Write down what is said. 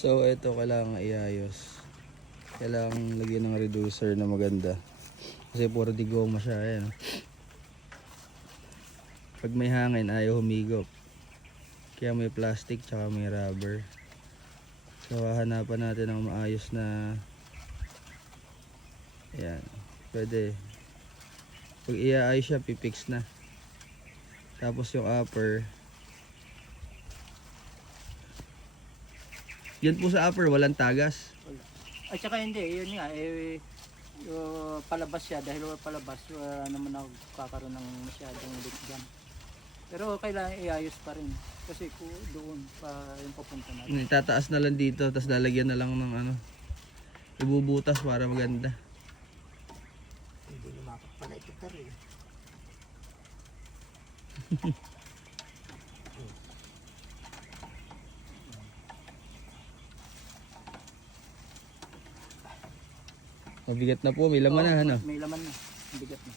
So ito kailangan iayos. Kailangan lagyan ng reducer na maganda. Kasi puro digoma siya. Ayan. Pag may hangin ayaw humigop. Kaya may plastic tsaka may rubber. So hahanapan natin ng maayos na. Ayan. Pwede. Pag iaayos siya pipix na. Tapos yung upper. Yan po sa upper walang tagas. Wala. At saka hindi, yun nga, palabas siya. Dahil palabas, wala naman ako kakaroon ng masyadong leak dyan. Pero kailangan iayos pa rin. Kasi doon pa yung papunta natin. Tataas na lang dito, tapos lalagyan na lang ng ano. Ibubutas para maganda. Hindi na mapapalay kita rin. Mabigat na po, may laman na ano. May laman na, bigat na.